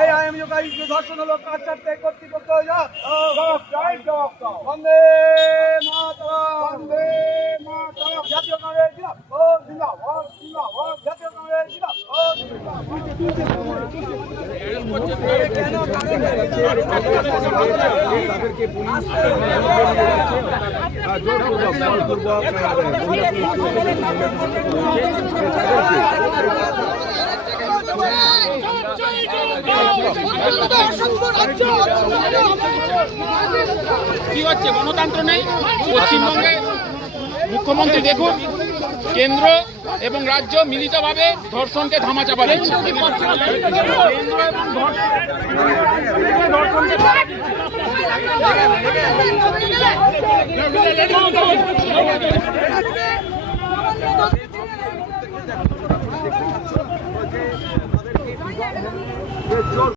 এই আইএম যোগাই ধর্ষণ হলো কাজ চারটে কর্তৃপক্ষ বন্দে মাতরম বন্দে মাতরম জাতীয় কংগ্রেস জিন্দাবাদ ও জিন্দাবাদ জিন্দাবাদ জাতীয় কংগ্রেস জিন্দাবাদ ও কি হচ্ছে? গণতন্ত্র নেই। পশ্চিমবঙ্গে মুখ্যমন্ত্রী দেখুন কেন্দ্র এবং রাজ্য মিলিতভাবে ধর্ষণকে ধামাচাপা দিচ্ছে। ¡Qué chorro!